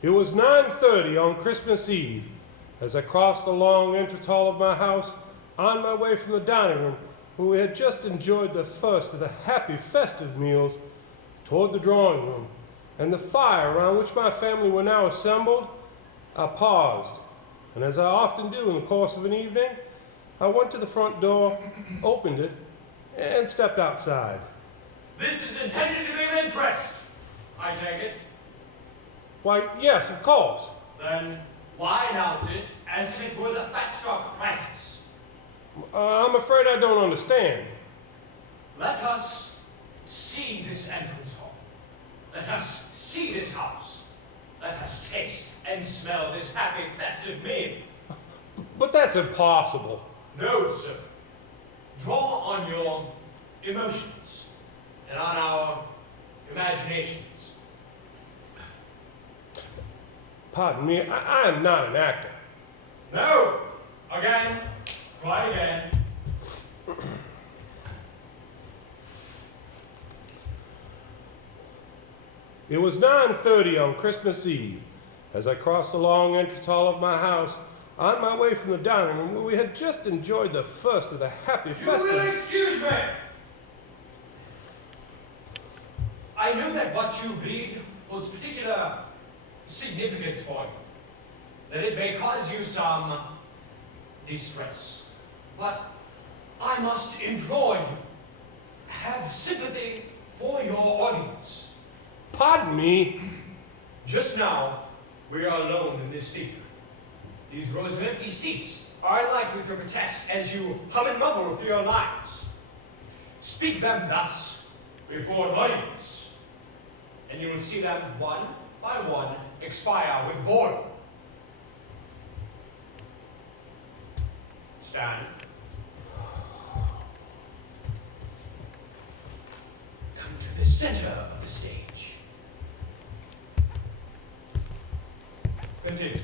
It was 9:30 on Christmas Eve as I crossed the long entrance hall of my house on my way from the dining room, where we had just enjoyed the first of the happy festive meals, toward the drawing room and the fire around which my family were now assembled. I paused, and as I often do in the course of an evening, I went to the front door, opened it, and stepped outside. This is intended to be of interest, I take it. Why, yes, of course. Then why announce it as if it were the Fatstock crisis? I'm afraid I don't understand. Let us see this entrance hall. Let us see this house. Let us taste and smell this happy festive meal. But that's impossible. No, sir. Draw on your emotions and on our imaginations. Pardon me, I am not an actor. No! Again. Try again. It was 9:30 on Christmas Eve as I crossed the long entrance hall of my house on my way from the dining room, where we had just enjoyed the first of the happy You festive. will excuse me! I know that what you read holds particular significance for you, that it may cause you some distress. But I must implore you, have sympathy for your audience. Pardon me. Just now, we are alone in this theater. These rows of empty seats are likely to protest as you hum and mumble through your lines. Speak them thus before an audience, and you will see them one by one expire with boredom. Stand. Come to the center of the stage. Continue.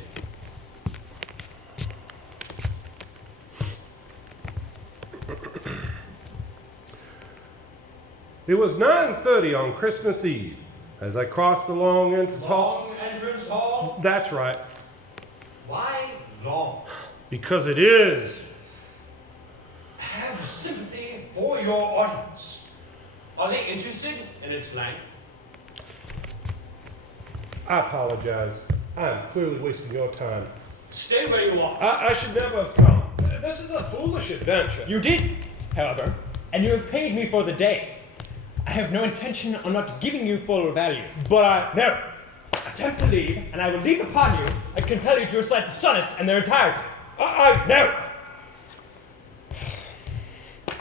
It was 9:30 on Christmas Eve as I crossed the long entrance hall. Long entrance hall? That's right. Why long? Because it is. Have sympathy for your audience. Are they interested in its length? I apologize. I am clearly wasting your time. Stay where you are. I should never have come. This is a foolish adventure. You did, however, and you have paid me for the day. I have no intention of not giving you full value. But No! Attempt to leave, and I will leap upon you and compel you to recite the sonnets in their entirety. No!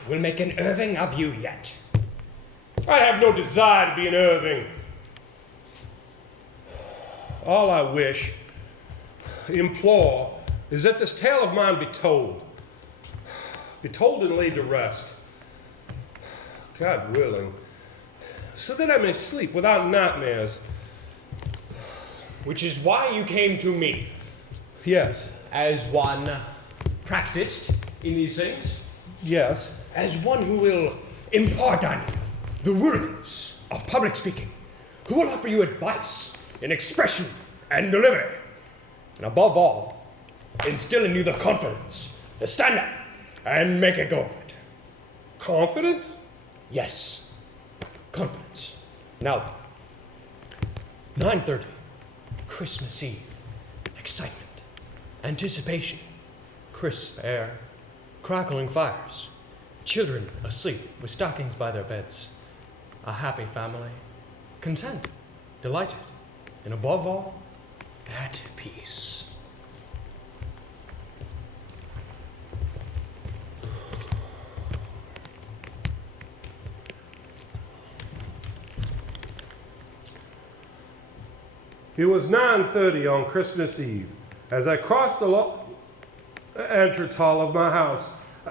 We'll make an Irving of you yet. I have no desire to be an Irving. All I wish, implore, is that this tale of mine be told. Be told and laid to rest. God willing. So that I may sleep without nightmares. Which is why you came to me, Yes. as one practiced in these things, Yes. as one who will impart on you the rudiments of public speaking, who will offer you advice in expression and delivery, and above all, instill in you the confidence to stand up and make a go of it. Confidence? Yes, confidence. Now, 9:30, Christmas Eve, excitement, anticipation, crisp air, crackling fires, children asleep with stockings by their beds, a happy family, content, delighted, and above all, at peace. It was 9:30 on Christmas Eve as I crossed the entrance hall of my house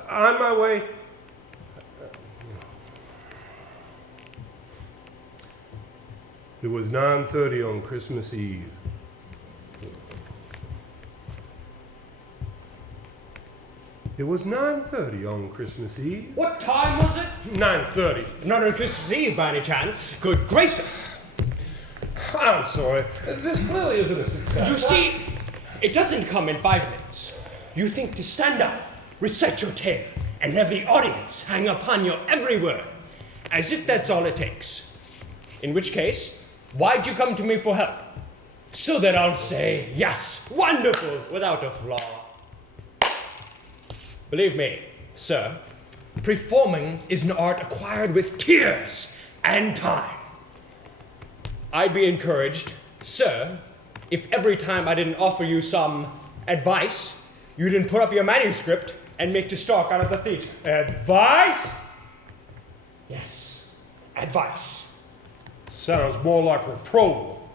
on my way. It was 9:30 on Christmas Eve. It was 9:30 on Christmas Eve. What time was it? 9:30. Not on Christmas Eve by any chance. Good gracious. I'm sorry. This clearly isn't a success. You see, it doesn't come in 5 minutes. You think to stand up, recite your tale, and have the audience hang upon your every word, as if that's all it takes. In which case, why'd you come to me for help? So that I'll say, yes, wonderful, without a flaw. Believe me, sir, performing is an art acquired with tears and time. I'd be encouraged, sir, if every time I didn't offer you some advice, you didn't put up your manuscript and make to stalk out of the theater. Advice? Yes, advice. Sounds more like reproval.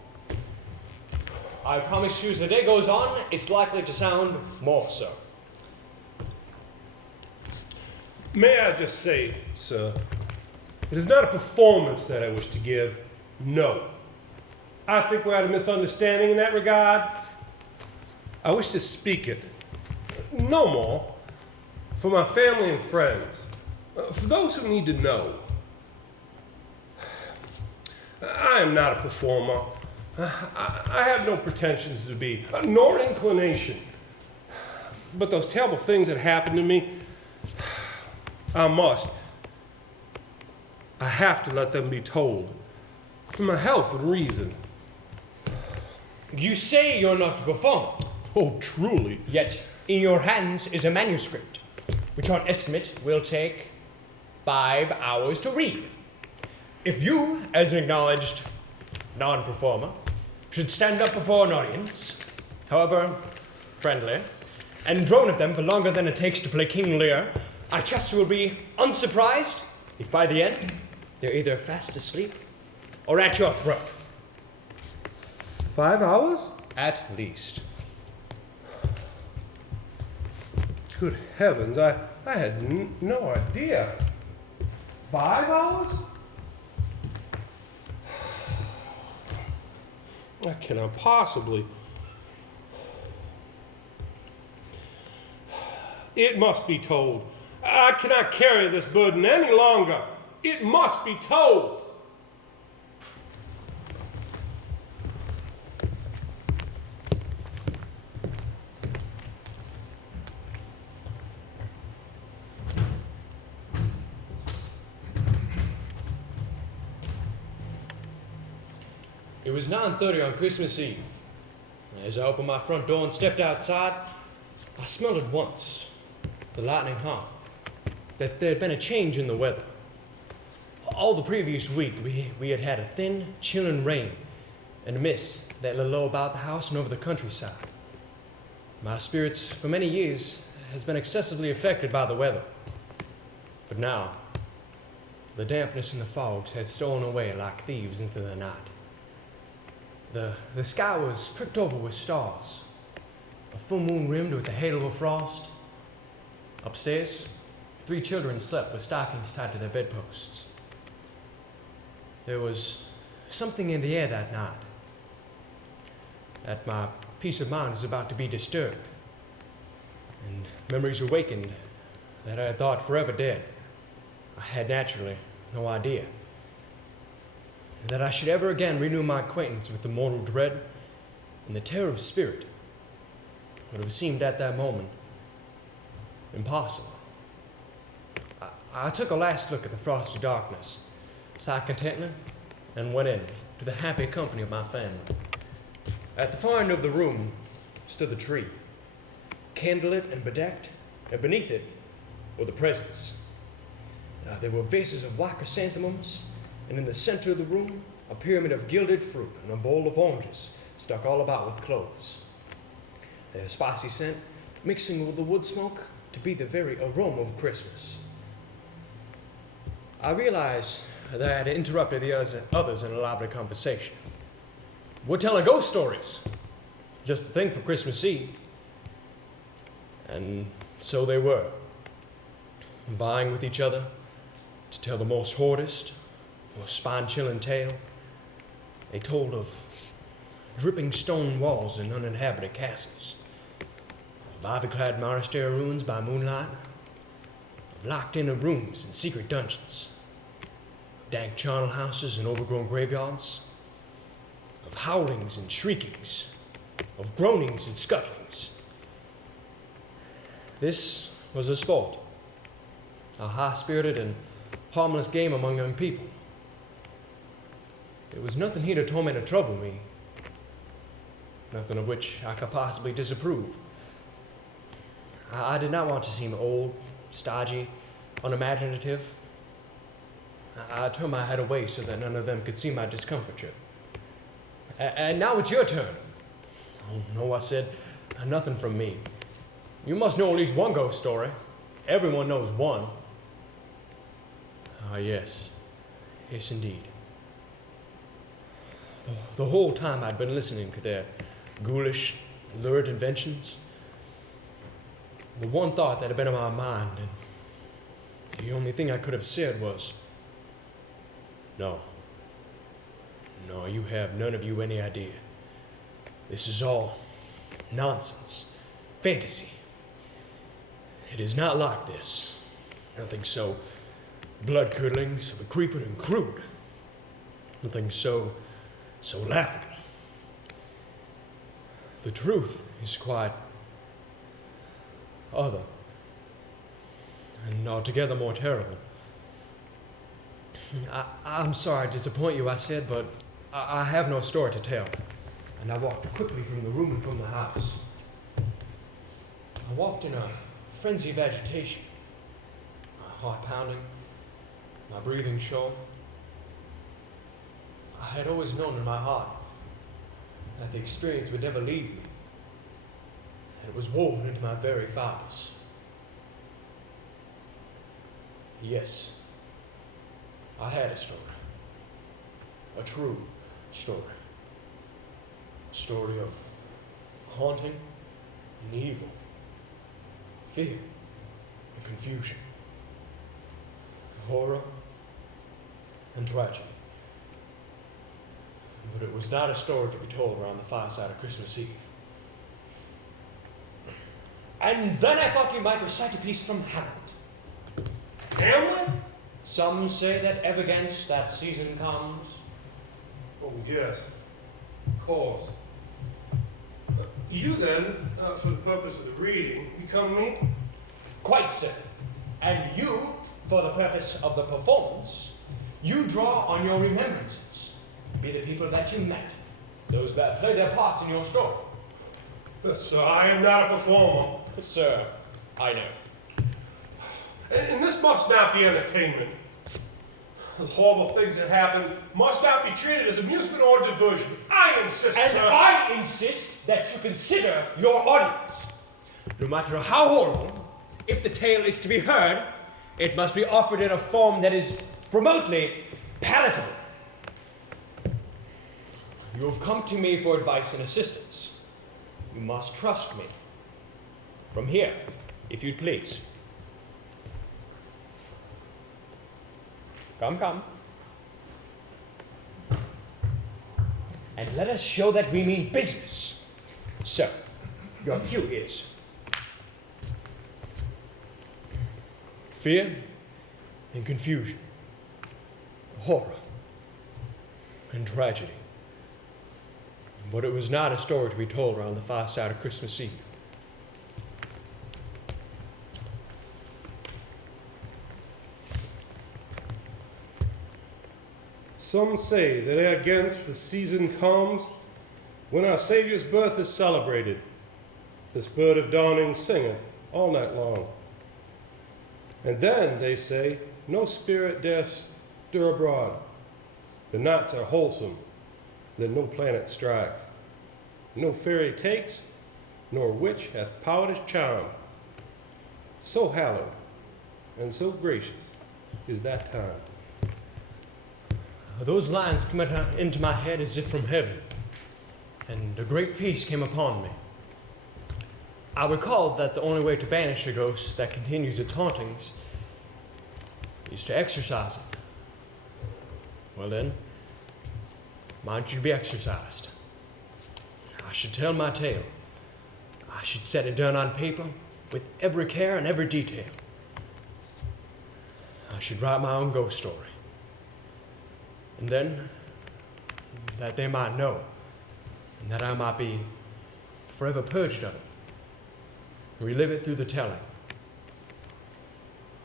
I promise you, as the day goes on, it's likely to sound more so. May I just say, sir, it is not a performance that I wish to give. No. I think we're at a misunderstanding in that regard. I wish to speak it, no more, for my family and friends, for those who need to know. I am not a performer. I have no pretensions to be, nor inclination. But those terrible things that happened to me, I have to let them be told, for my health and reason. You say you're not a performer, Oh, truly. yet in your hands is a manuscript, which on estimate will take 5 hours to read. If you, as an acknowledged non-performer, should stand up before an audience, however friendly, and drone at them for longer than it takes to play King Lear, I trust you will be unsurprised if by the end they're either fast asleep or at your throat. 5 hours? At least. Good heavens, I had no idea. 5 hours? I cannot possibly. It must be told. I cannot carry this burden any longer. It must be told. It was 9:30 on Christmas Eve. As I opened my front door and stepped outside, I smelled at once, the lightning hum, that there had been a change in the weather. All the previous week, we had had a thin, chilling rain and a mist that lay low about the house and over the countryside. My spirits, for many years, has been excessively affected by the weather. But now, the dampness and the fogs had stolen away like thieves into the night. The sky was pricked over with stars, a full moon rimmed with a halo of frost. Upstairs, 3 children slept with stockings tied to their bedposts. There was something in the air that night, that my peace of mind was about to be disturbed, and memories awakened that I had thought forever dead. I had naturally no idea that I should ever again renew my acquaintance with the mortal dread and the terror of spirit would have seemed at that moment impossible. I took a last look at the frosty darkness, sighed contentedly, and went in to the happy company of my family. At the far end of the room stood the tree, candlelit and bedecked, and beneath it were the presents. There were vases of white chrysanthemums, and in the center of the room, a pyramid of gilded fruit and a bowl of oranges stuck all about with cloves. Their spicy scent mixing with the wood smoke to be the very aroma of Christmas. I realized that I had interrupted the others in a lively conversation. We're telling ghost stories, just the thing for Christmas Eve. And so they were, vying with each other to tell the most horridest, most spine-chilling tale. They told of dripping stone walls and uninhabited castles, of ivy-clad monastery ruins by moonlight, of locked-in rooms and secret dungeons, of dank charnel houses and overgrown graveyards, of howlings and shriekings, of groanings and scuttlings. This was a sport, a high-spirited and harmless game among young people. There was nothing here to torment or trouble me, nothing of which I could possibly disapprove. I did not want to seem old, stodgy, unimaginative. I turned my head away so that none of them could see my discomfiture. And now it's your turn. Oh, no, I said, nothing from me. You must know at least one ghost story. Everyone knows one. Ah, yes. Yes, indeed. The whole time I'd been listening to their ghoulish, lurid inventions, the one thought that had been in my mind, and the only thing I could have said was, no. No, you have none of you any idea. This is all nonsense, fantasy. It is not like this. Nothing so blood-curdling, so creeping and crude. Nothing so laughable. The truth is quite other, and altogether more terrible. I'm sorry I disappoint you, I said, but I have no story to tell. And I walked quickly from the room and from the house. I walked in a frenzy of agitation, my heart pounding, my breathing short. I had always known in my heart that the experience would never leave me, and it was woven into my very fibers. Yes, I had a story, a true story, a story of haunting and evil, fear and confusion, horror and tragedy. But it was not a story to be told around the fireside of Christmas Eve. And then I thought you might recite a piece from Hamlet. Hamlet? Some say that ever against that season comes. Oh, yes. Of course. You then, for the purpose of the reading, become me? Quite so. And you, for the purpose of the performance, you draw on your remembrances. Be the people that you met, those that played their parts in your story. Sir, I am not a performer. Sir, I know. And this must not be entertainment. Those horrible things that happen must not be treated as amusement or diversion. I insist, And sir. I insist that you consider your audience. No matter how horrible, if the tale is to be heard, it must be offered in a form that is remotely palatable. You have come to me for advice and assistance. You must trust me. From here, if you'd please. Come. And let us show that we mean business. So, your cue is fear and confusion, horror and tragedy. But it was not a story to be told around the fireside of Christmas Eve. Some say that ere against the season comes, when our Saviour's birth is celebrated, this bird of dawning singeth all night long. And then, they say, no spirit dare stir abroad. The nights are wholesome, that no planet strike. No fairy takes, nor witch hath power to charm. So hallowed and so gracious is that time. Those lines come into my head as if from heaven, and a great peace came upon me. I recalled that the only way to banish a ghost that continues its hauntings is to exorcise it. Well then, mine should be exorcised. I should tell my tale. I should set it down on paper with every care and every detail. I should write my own ghost story. And then, that they might know, and that I might be forever purged of it, relive it through the telling.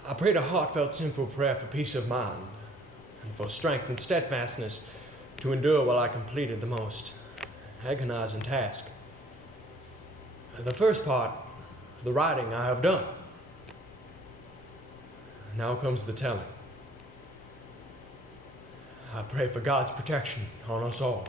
I prayed a heartfelt, simple prayer for peace of mind, and for strength and steadfastness to endure while I completed the most agonizing task. The first part, the writing, I have done. Now comes the telling. I pray for God's protection on us all.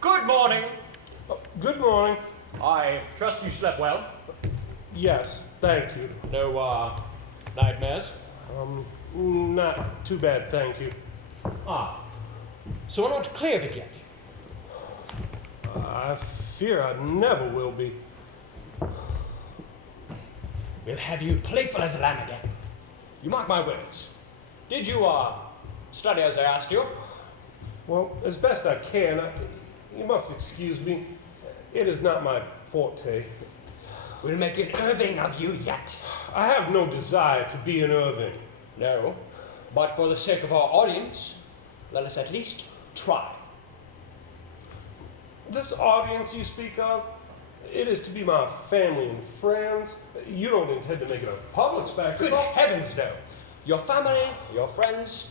Good morning. Good morning. I trust you slept well. Yes, thank you. No, nightmares? Not too bad, thank you. Ah. So we're not clear of it yet. I fear I never will be. We'll have you playful as a lamb again. You mark my words. Did you, study as I asked you? Well, as best I can. You must excuse me. It is not my forte. We'll make an Irving of you yet. I have no desire to be an Irving. No, but for the sake of our audience, let us at least try. This audience you speak of, it is to be my family and friends. You don't intend to make it a public Good spectacle. heavens, no. Your family, your friends,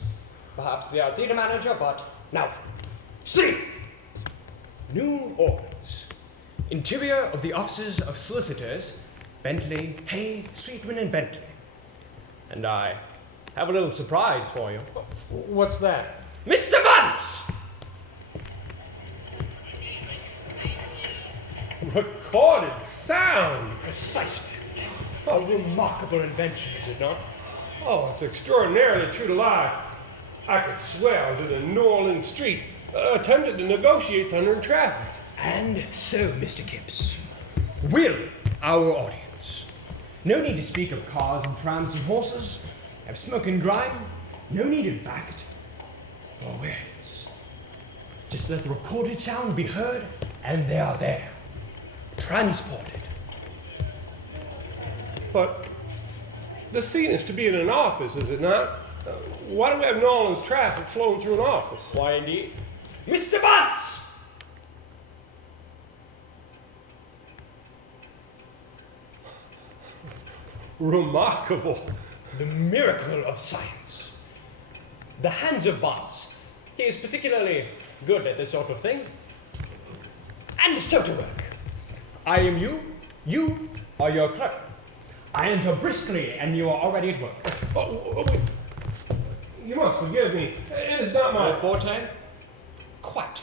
perhaps the theater manager, but now, see! New Orleans. Interior of the offices of solicitors, Bentley, Hay, Sweetman, and Bentley. And I have a little surprise for you. What's that? Mr. Bunce! Recorded sound. Precisely. A remarkable invention, is it not? Oh, it's extraordinarily true to life. I could swear I was in a New Orleans street, attempted to negotiate thunder and traffic. And so, Mr. Kipps, will our audience. No need to speak of cars and trams and horses, of smoke and grime. No need, in fact, for words. Just let the recorded sound be heard, and they are there, transported. But the scene is to be in an office, is it not? Why do we have New Orleans traffic flowing through an office? Why, indeed. Mr. Bunce! Remarkable. The miracle of science. The hands of Bunce. He is particularly good at this sort of thing. And so to work. I am you, you are your clerk. I enter briskly, and you are already at work. Wait. You must forgive me. It is not my Your forte? Quite.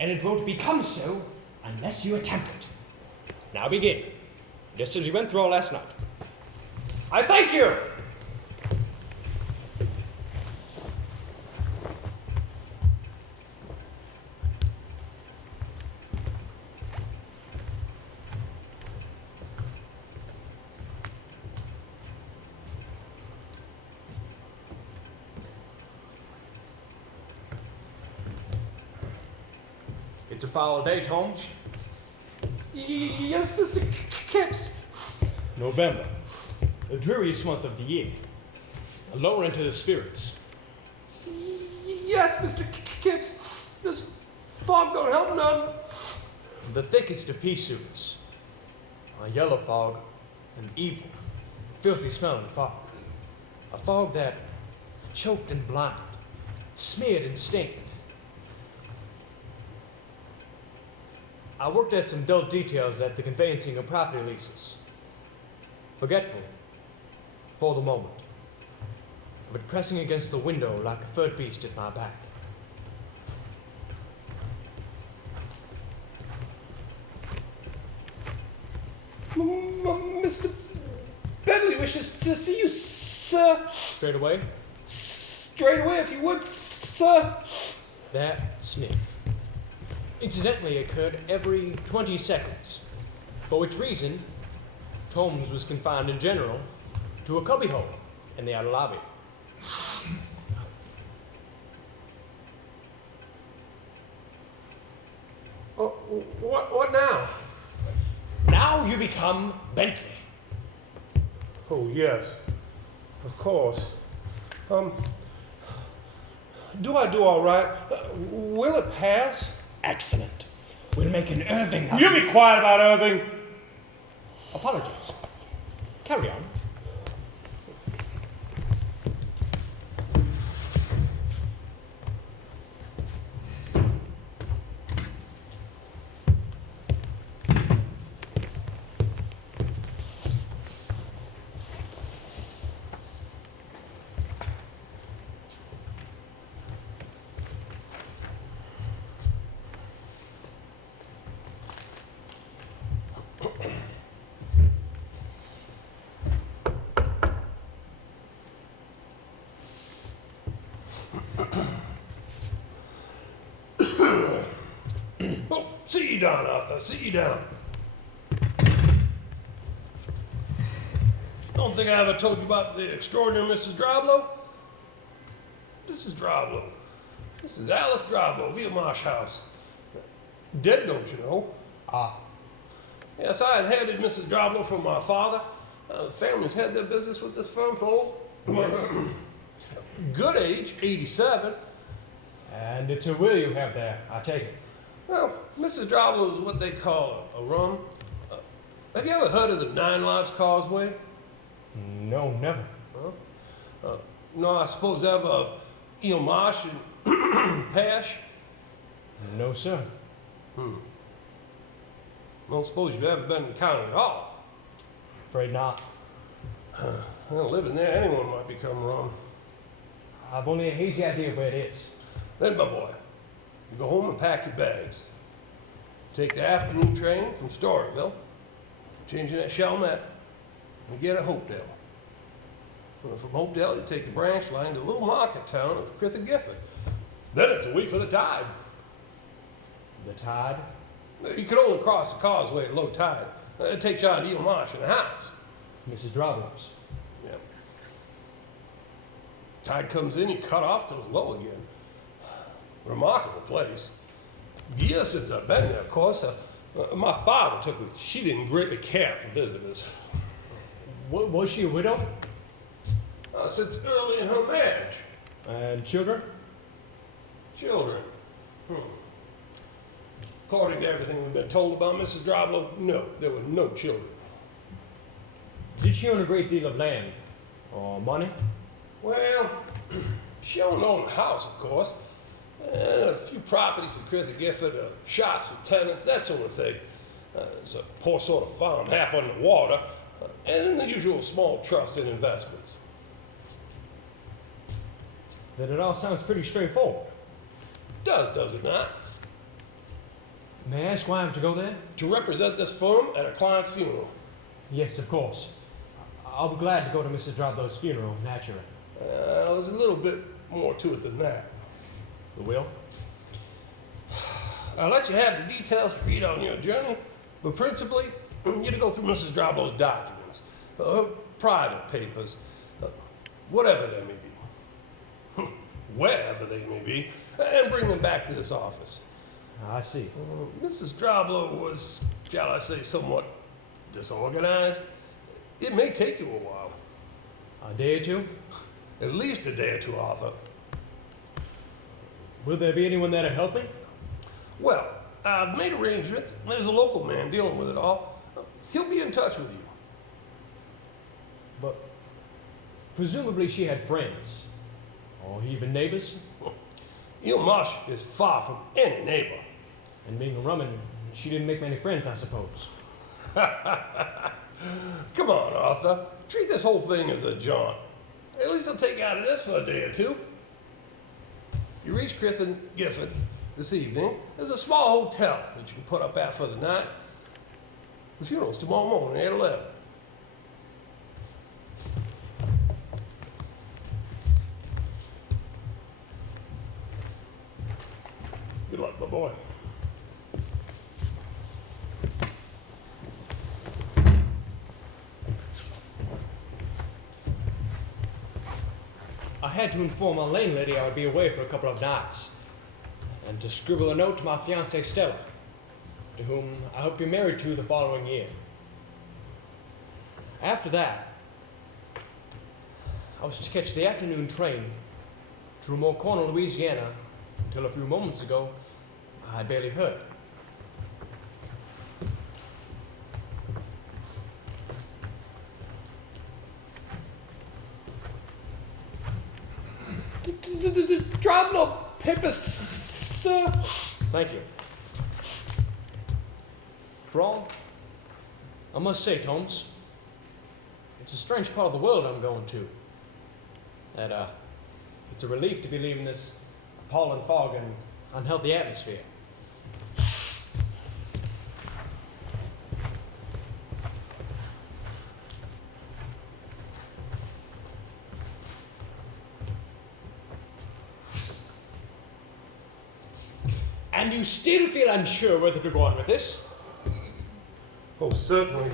And it won't become so unless you attempt it. Now begin, just as we went through all last night. I thank you! It's a foul day, Holmes. Yes, Mr. Kipps. November, the dreariest month of the year. A lower into the spirits. Yes, Mr. Kipps. This fog don't help none. The thickest of pea soups. A yellow fog, an evil, filthy smelling fog. A fog that choked and blinded, smeared and stained. I worked at some dull details at the conveyancing of property leases. Forgetful, for the moment, of it pressing against the window like a furred beast at my back. Mr. Bentley wishes to see you, sir. Straight away, Straight away, if you would, sir. that sniff. incidentally occurred every 20 seconds, for which reason Holmes was confined in general to a cubbyhole in the outer lobby. Oh, what now? Now you become Bentley. Oh, yes. Of course. Do I do all right? Will it pass? Excellent. We'll make an Irving of You be quiet about Irving. Apologies. Carry on. Oh, sit you down, Arthur. Sit you down. Don't think I ever told you about the extraordinary Mrs. Droblow? Mrs. Droblow. This is Alice Droblow, Via Marsh House. Dead, don't you know? Ah, Yes, I inherited Mrs. Droblow from my father. The family's had their business with this firm for good age, 87. and it's a will you have there, I take it. Well, Mrs. Droblow is what they call a rum. Have you ever heard of the Nine Lives Causeway? No, never. No, I suppose ever of Eel Marsh and Pash? No, sir. Don't suppose you've ever been in the county at all. Afraid not. Well, living there, anyone might become rum. I've only a hazy idea where it is. Then, my boy, you go home and pack your bags. Take the afternoon train from Storyville, change in at Chalmette, and get at Hopedale. And from Hopedale, you take the branch line to the little market town of Crith Gifford. Then it's a week for the tide. The tide? You can only cross the causeway at low tide. It takes you out of Eel Marsh and the house. Mrs. Droblow's. Yeah. Tide comes in, you cut off till it's low again. Remarkable place. Years since I've been there, of course. My father took me. She didn't greatly care for visitors. Was she a widow? Since early in her marriage. And children? Children. According to everything we've been told about Mrs. Droblow, no, there were no children. Did she own a great deal of land? Or money? Well, she owned a house, of course, and a few properties in Crith Gifford, shops with tenants, that sort of thing. It's a poor sort of farm, half underwater, and then the usual small trust in investments. Then it all sounds pretty straightforward. Does it not? May I ask why I'm to go there? To represent this firm at a client's funeral. Yes, of course. I'll be glad to go to Mrs. Droblow's funeral, naturally. There's a little bit more to it than that. The will? I'll let you have the details to read on your journey, but principally, you're to go through Mrs. Droblow's documents, her private papers, whatever they may be, wherever they may be, and bring them back to this office. I see. Mrs. Droblow was, shall I say, somewhat disorganized. It may take you a while. A day or two? At least a day or two, Arthur. Will there be anyone there to help me? Well, I've made arrangements. There's a local man dealing with it all. He'll be in touch with you. But presumably she had friends. Or even neighbors. Eel Marsh is far from any neighbor. And being a rumman, she didn't make many friends, I suppose. Come on, Arthur. Treat this whole thing as a jaunt. At least I'll take you out of this for a day or two. You reach Crith and Gifford this evening. There's a small hotel that you can put up at for the night. The funeral's tomorrow morning at 11. Good luck, my boy. had to inform our lane lady I would be away for a couple of nights, and to scribble a note to my fiancée Stella, to whom I hope to be married to the following year. After that, I was to catch the afternoon train to remote corner, Louisiana, until a few moments ago I had barely heard. Drop no pepper, sir. Thank you. For all, I must say, Holmes, it's a strange part of the world I'm going to. That, it's a relief to be leaving this appalling fog and unhealthy atmosphere. And you still feel unsure whether to go on with this, Oh, certainly.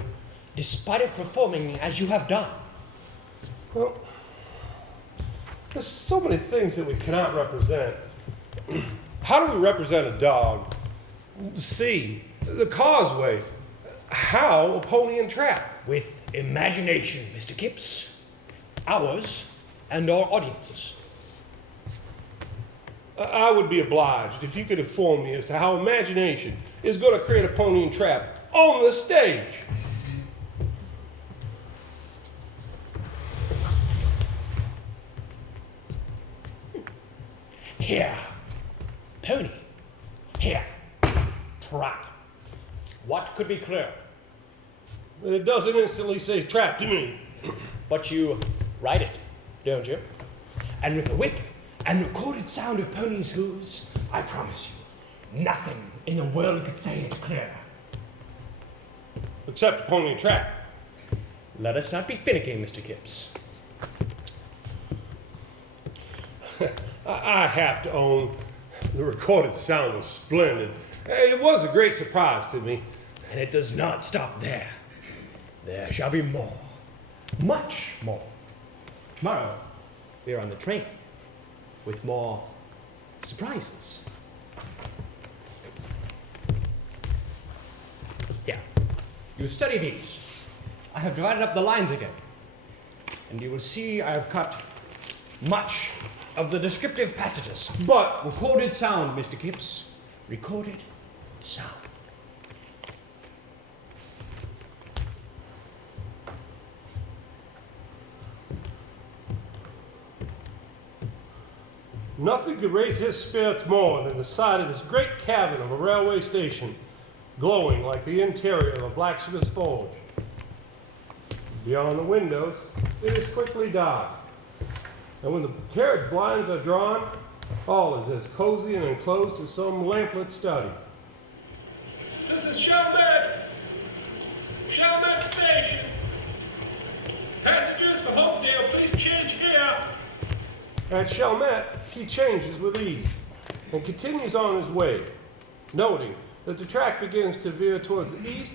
despite of performing as you have done. Well, there's so many things that we cannot represent. How do we represent a dog? Sea, the causeway. How a pony and trap? With imagination, Mr. Kipps. Ours and our audiences. I would be obliged if you could inform me as to how imagination is going to create a pony and trap on the stage. Here, pony. Here, trap. What could be clearer? It doesn't instantly say trap to me. But you write it, don't you? And with a whip and recorded sound of ponies' hooves, I promise you, nothing in the world could say it clearer. Except a pony and trap. Let us not be finicky, Mr. Kipps. I have to own the recorded sound was splendid. It was a great surprise to me. And it does not stop there. There shall be more. Much more. Tomorrow, we are on the train with more surprises. Here, you study these. I have divided up the lines again. And you will see I have cut much of the descriptive passages. But Recorded sound, Mr. Kipps. Recorded sound. nothing could raise his spirits more than the sight of this great cabin of a railway station, glowing like the interior of a blacksmith's forge. Beyond the windows, it is quickly dark, and when the carriage blinds are drawn, all is as cozy and enclosed as some lamplit study. This is Chalmette Station. Passengers for Hopedale, please change here. At Chalmette, he changes with ease and continues on his way, noting that the track begins to veer towards the east